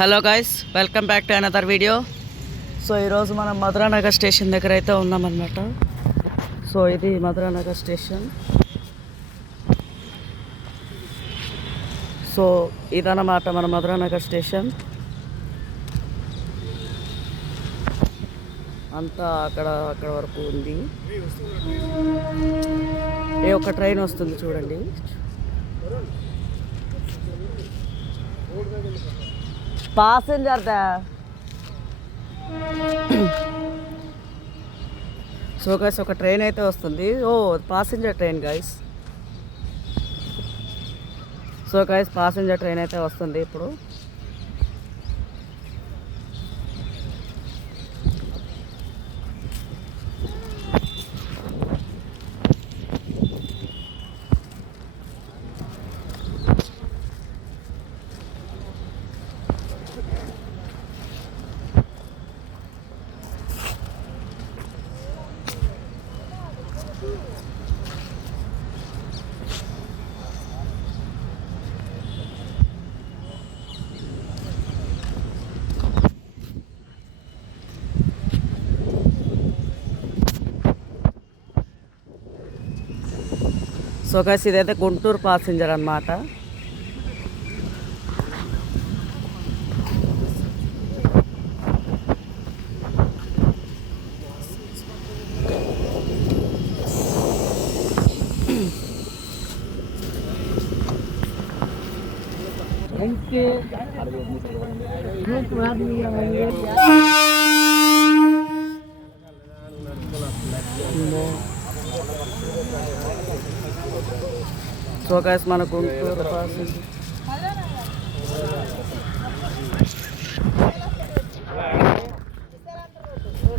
Hello guys, welcome back to another video. So ఈరోజు మనం మధురానగర్ స్టేషన్ దగ్గర అయితే ఉన్నామన్నమాట. సో ఇది మధురానగర్ స్టేషన్. సో ఇదన్నమాట మన మధురానగర్ స్టేషన్. అంతా అక్కడ వరకు ఉంది. ఒక ట్రైన్ వస్తుంది చూడండి. ప్యాసింజర్ సో గైస్ ఒక ట్రైన్ అయితే వస్తుంది. Passenger train guys. So guys passenger train అయితే వస్తుంది ఇప్పుడు. సో గైస్ ఇదైతే గుంటూరు ప్యాసింజర్ అన్నమాట. సో గైస్ మన గుంటూరు ప్యాసింజర్